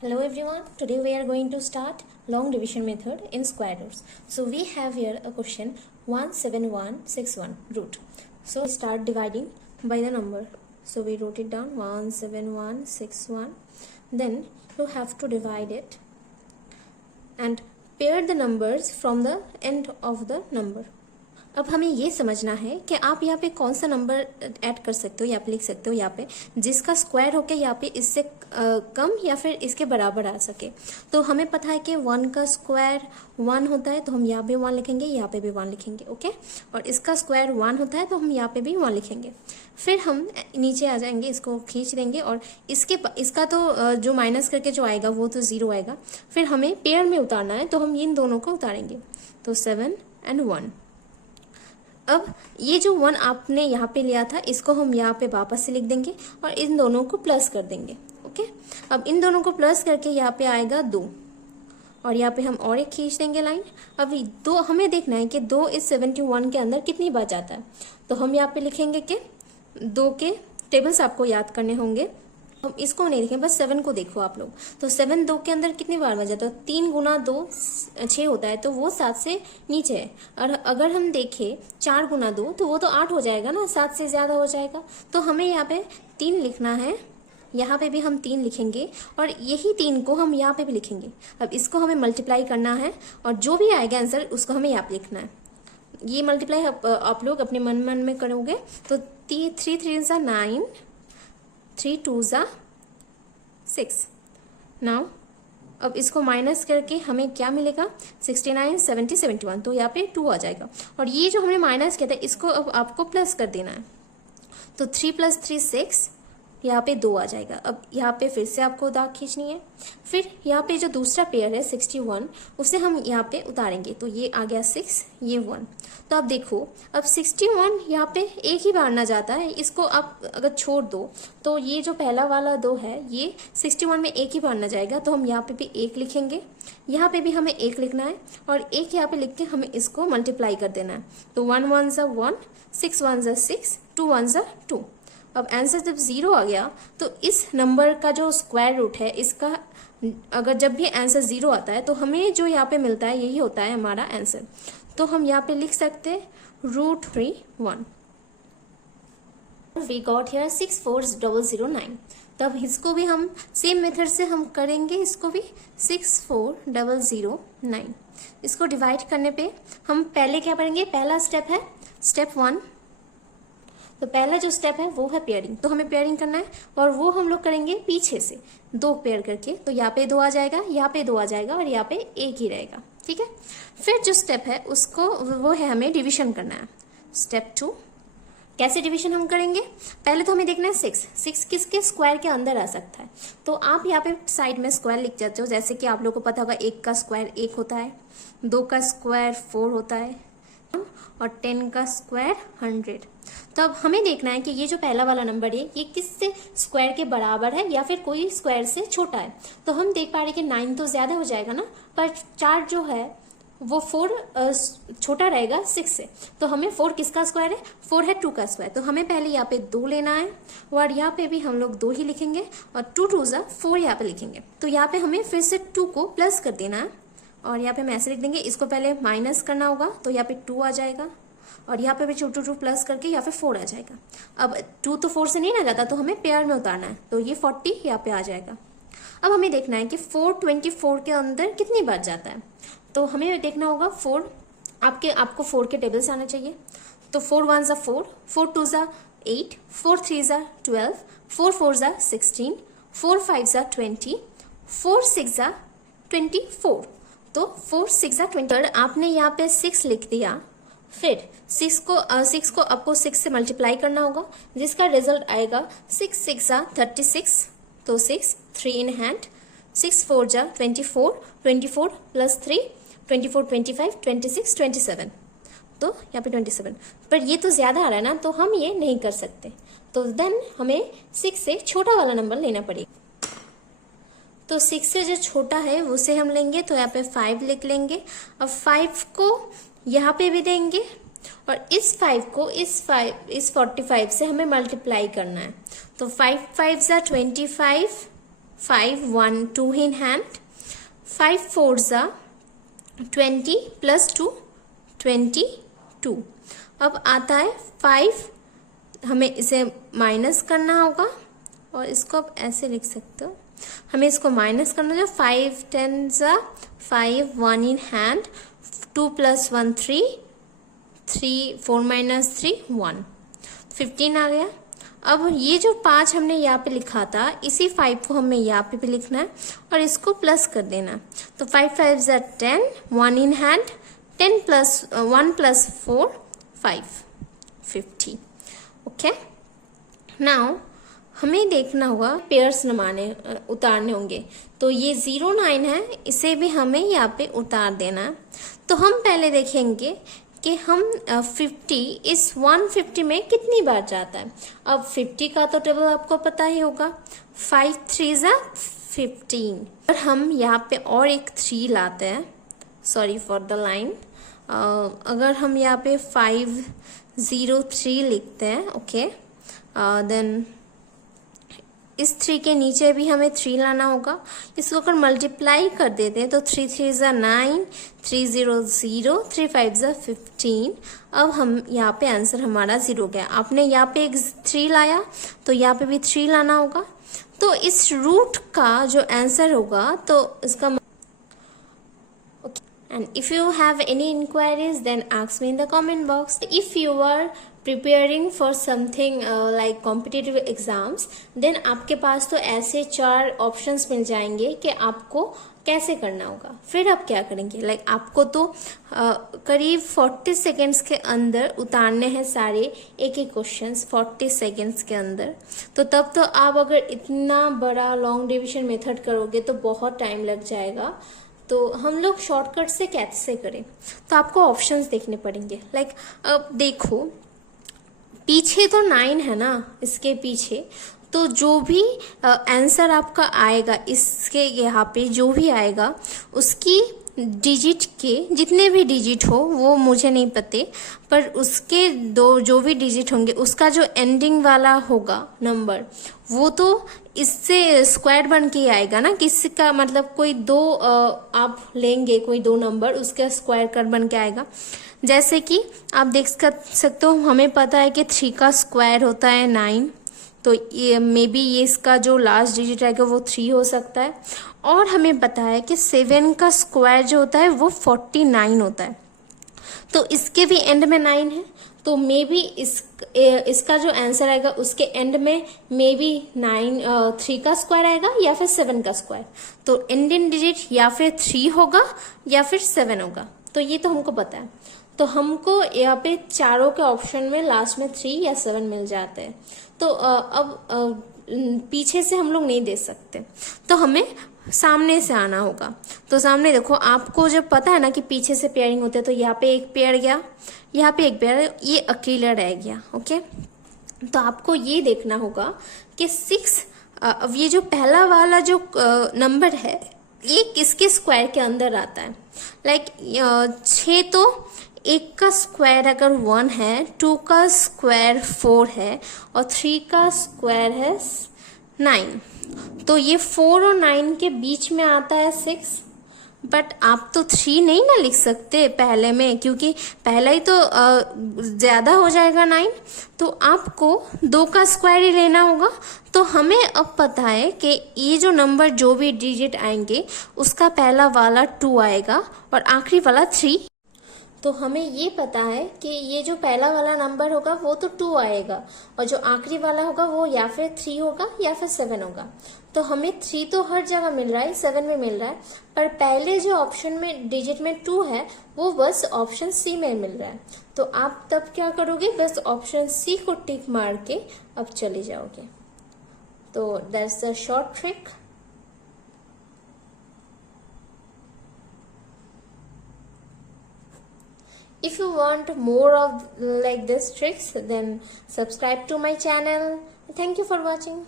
Hello everyone, today we are going to start long division method in square roots. So we have here a question 17161 root. So start dividing by the number. So we wrote it down 17161. Then you have to divide it and pair the numbers from the end of the number. अब हमें ये समझना है कि आप यहाँ पे कौन सा नंबर ऐड कर सकते हो, यहाँ पे लिख सकते हो, यहाँ पे जिसका स्क्वायर होके यहाँ पे इससे कम या फिर इसके बराबर आ सके। तो हमें पता है कि 1 का स्क्वायर 1 होता है, तो हम यहाँ पे 1 लिखेंगे, यहाँ पे भी 1 लिखेंगे, ओके। और इसका स्क्वायर 1 होता है, तो हम यहाँ पे भी 1 लिखेंगे। फिर हम नीचे आ जाएंगे, इसको खींच देंगे और इसका तो जो माइनस करके जो आएगा वो तो 0 आएगा। फिर हमें पेयर में उतारना है, तो हम इन दोनों को उतारेंगे, तो 7 and 1। अब ये जो 1 आपने यहाँ पे लिया था, इसको हम यहाँ पे वापस से लिख देंगे और इन दोनों को प्लस कर देंगे, ओके। अब इन दोनों को प्लस करके यहाँ पे आएगा 2 और यहाँ पे हम और एक खींच देंगे लाइन। अब दो हमें देखना है कि 2 इस 71 के अंदर कितनी बार जाता है, तो हम यहाँ पे लिखेंगे कि 2 के टेबल्स आपको याद करने होंगे। हम इसको नहीं लिखें, बस 7 को देखो आप लोग। तो 7 2 के अंदर कितनी बार बच जाता है, 3 गुना 2 6 होता है, तो वो 7 से नीचे है। और अगर हम देखें 4 गुना 2 तो वो तो 8 हो जाएगा ना, 7 से ज्यादा हो जाएगा। तो हमें यहाँ पे 3 लिखना है, यहाँ पे भी हम 3 लिखेंगे और यही 3 को हम यहाँ पे भी लिखेंगे। अब इसको हमें मल्टीप्लाई करना है और जो भी आएगा आंसर उसको हमें यहाँ पे लिखना है। ये मल्टीप्लाई आप लोग अपने मन में करोगे तो 3 3 जा 9, 3 2 जा 6। नाउ अब इसको माइनस करके हमें क्या मिलेगा, 69 70 71, तो यहाँ पे 2 आ जाएगा। और ये जो हमने माइनस किया था इसको अब आपको प्लस कर देना है, तो 3 + 3 6, यहाँ पे 2 आ जाएगा। अब यहाँ पे फिर से आपको दाग खींचनी है। फिर यहाँ पे जो दूसरा पेयर है 61, उसे हम यहाँ पे उतारेंगे, तो ये आ गया 6, ये 1। तो आप देखो अब 61 यहाँ पे एक ही बार ना जाता है, इसको आप अगर छोड़ दो तो ये जो पहला वाला 2 है ये 61 में एक ही बार ना जाएगा, तो हम यहाँ पे भी 1 लिखेंगे, यहाँ पे भी हमें 1 लिखना है और 1 यहाँ पे लिख के हमें इसको मल्टीप्लाई कर देना है। तो 1 1 जा 1, 6 1 जा 6, 2 1 जा 2। अब आंसर जब 0 आ गया तो इस नंबर का जो स्क्वायर रूट है इसका, अगर जब भी आंसर 0 आता है तो हमें जो यहाँ पे मिलता है यही होता है हमारा आंसर। तो हम यहाँ पे लिख सकते हैं √3 1। We got here 64009। तब इसको भी हम सेम मेथड से हम करेंगे, इसको भी 64009। इसको डिवाइड करने पे हम पहले क्या करेंगे, पहला स्टेप है स्टेप 1। तो पहला जो स्टेप है वो है पेयरिंग, तो हमें पेयरिंग करना है और वो हम लोग करेंगे पीछे से 2 पेयर करके। तो यहाँ पे 2 आ जाएगा, यहाँ पे 2 आ जाएगा और यहाँ पे 1 ही रहेगा, ठीक है। फिर जो स्टेप है उसको वो है हमें डिवीजन करना है, स्टेप 2। कैसे डिवीजन हम करेंगे, पहले तो हमें देखना है 6 किसके स्क्वायर के अंदर आ सकता है। तो आप यहाँ पे साइड में स्क्वायर लिख जाते हो, जैसे कि आप लोगों को पता होगा 1 का स्क्वायर 1 होता है, 2 का स्क्वायर 4 होता है और 10 का स्क्वायर 100। तो अब हमें देखना है कि ये जो पहला वाला नंबर है ये किससे स्क्वायर के बराबर है या फिर कोई स्क्वायर से छोटा है। तो हम देख पा रहे हैं कि 9 तो ज्यादा हो जाएगा ना, पर 4 जो है वो 4 छोटा रहेगा 6 से। तो हमें 4 किसका स्क्वायर है, 4 है 2 का स्क्वायर। तो हमें पहले यहाँ पे 2 लेना है और यहाँ पे भी हम लोग 2 ही लिखेंगे और 2 2 जा 4 यहाँ पे लिखेंगे। तो यहाँ पे हमें फिर से 2 को प्लस कर देना है और यहाँ पे हम ऐसे लिख देंगे, इसको पहले माइनस करना होगा, तो यहाँ पे 2 आ जाएगा और यहाँ पे भी 2 2 प्लस करके यहाँ पे 4 आ जाएगा। अब 2 तो 4 से नहीं ना जाता, तो हमें पेयर में उतारना है, तो ये 40 यहाँ पे आ जाएगा। अब हमें देखना है कि 424 के अंदर कितनी बार जाता है, तो हमें देखना होगा 4, आपको 4 के टेबल्स आने चाहिए। तो 4 1 जा 4, 4 2 जा 8, 4 3 जा 12, 4 4 जा 16, 4 5 जा 20, 4 6 जा 24। तो 4 6 जा 20। आपने यहाँ पे 6 लिख दिया, फिर 6 को आपको 6 से मल्टीप्लाई करना होगा, जिसका रिजल्ट आएगा 6 6 जा 36। तो 6 3 इन हैंड, 6 4 जा 24, 24 + 3 24 25 26 27। तो यहाँ पे 27, पर ये तो ज्यादा आ रहा है ना, तो हम ये नहीं कर सकते। तो देन हमें 6 से छोटा वाला नंबर लेना पड़ेगा। तो 6 से जो छोटा है उसे हम लेंगे, तो यहाँ पे 5 लिख लेंगे। अब 5 को यहाँ पे भी देंगे और इस 5 को इस 45 से हमें मल्टीप्लाई करना है। तो 5 5 जा 25, 5 1 2 in hand, 5 4s are 20 plus 2 22। अब आता है 5, हमें इसे माइनस करना होगा और इसको आप ऐसे लिख सकते हो, हमें इसको माइनस करना है। 5 10s are 5 1 in hand, 2 plus 1 3, 3 4 minus 3 1, 15 आ गया। अब ये जो 5 हमने यहाँ पे लिखा था, इसी 5 को हमें यहाँ पे भी लिखना है और इसको प्लस कर देना। तो 5 5s are 10, 1 in hand, 10 plus 1 plus 4 5, 50। Okay, now हमें देखना होगा पेयर्स उतारने होंगे। तो ये 0 9 है, इसे भी हमें यहाँ पे उतार देना है। तो हम पहले देखेंगे कि हम 50 इस 150 में कितनी बार जाता है। अब 50 का तो टेबल आपको पता ही होगा, 5 3s are 15। और हम यहाँ पे और एक 3 लाते हैं, सॉरी फॉर द लाइन। अगर हम यहाँ पे 5 0 3 लिखते हैं, ओके, देन इस 3 के नीचे भी हमें 3 लाना होगा। इसको अगर मल्टीप्लाई कर देते हैं तो 3 3s are 9, 3 0 0, 3 5s are 15। अब हम यहाँ पे आंसर हमारा 0 गया। आपने यहाँ पे एक 3 लाया तो यहाँ पे भी 3 लाना होगा। तो इस रूट का जो आंसर होगा तो इसका And if you have any inquiries, then ask me in the comment box. If you are preparing for something like competitive exams, then आपके पास तो ऐसे 4 ऑप्शंस मिल जाएंगे कि आपको कैसे करना होगा। फिर आप क्या करेंगे, आपको तो करीब 40 सेकेंड्स के अंदर उतारने हैं सारे एक एक क्वेश्चंस, 40 सेकेंड्स के अंदर। तो तब तो आप अगर इतना बड़ा लॉन्ग डिविजन मेथड करोगे तो बहुत टाइम लग जाएगा। तो हम लोग शॉर्टकट से कैसे करें, तो आपको ऑप्शंस देखने पड़ेंगे। अब देखो पीछे तो 9 है ना, इसके पीछे तो जो भी आंसर आपका आएगा, इसके यहाँ पे जो भी आएगा उसकी डिजिट के जितने भी डिजिट हो वो मुझे नहीं पते, पर उसके जो भी डिजिट होंगे उसका जो एंडिंग वाला होगा नंबर वो तो इससे स्क्वायर बन के ही आएगा ना। किसी का मतलब कोई आप लेंगे कोई 2 नंबर, उसका स्क्वायर कर बन के आएगा। जैसे कि आप देख सकते हो, हमें पता है कि 3 का स्क्वायर होता है 9, तो ये मे बी ये इसका जो लास्ट डिजिट आएगा वो 3 हो सकता है। और हमें पता है कि 7 का स्क्वायर जो होता है वो 49 होता है, तो इसके भी एंड में 9 है, तो मे बी इसका जो आंसर आएगा उसके एंड में मे बी 3 का स्क्वायर आएगा या फिर 7 का स्क्वायर। तो एंडिंग डिजिट या फिर 3 होगा या फिर 7 होगा, तो ये तो हमको पता है। तो हमको यहाँ पे चारों के ऑप्शन में लास्ट में 3 या 7 मिल जाते हैं। तो अब पीछे से हम लोग नहीं दे सकते, तो हमें सामने से आना होगा। तो सामने देखो, आपको जब पता है ना कि पीछे से पेयरिंग होते हैं, तो यहाँ पे एक पेयर गया, यहाँ पे एक पेयर, ये अकेला रह गया। ओके, तो आपको ये देखना होगा कि 6, अब ये जो पहला वाला जो नंबर है ये किसके स्क्वायर के अंदर आता है। 6 तो 1 का स्क्वायर अगर 1 है, 2 का स्क्वायर 4 है और 3 का स्क्वायर है 9, तो ये 4 और 9 के बीच में आता है 6। बट आप तो 3 नहीं ना लिख सकते पहले में, क्योंकि पहला ही तो ज्यादा हो जाएगा 9, तो आपको 2 का स्क्वायर ही लेना होगा। तो हमें अब पता है कि ये जो नंबर जो भी डिजिट आएंगे उसका पहला वाला 2 आएगा और आखिरी वाला 3। तो हमें ये पता है कि ये जो पहला वाला नंबर होगा वो तो 2 आएगा और जो आखिरी वाला होगा वो या फिर 3 होगा या फिर 7 होगा। तो हमें 3 तो हर जगह मिल रहा है, 7 में मिल रहा है, पर पहले जो ऑप्शन में डिजिट में 2 है वो बस ऑप्शन सी में मिल रहा है। तो आप तब क्या करोगे, बस ऑप्शन सी को टिक मार के अब चले जाओगे। तो that's the short trick. If you want more of like this tricks, then subscribe to my channel. Thank you for watching.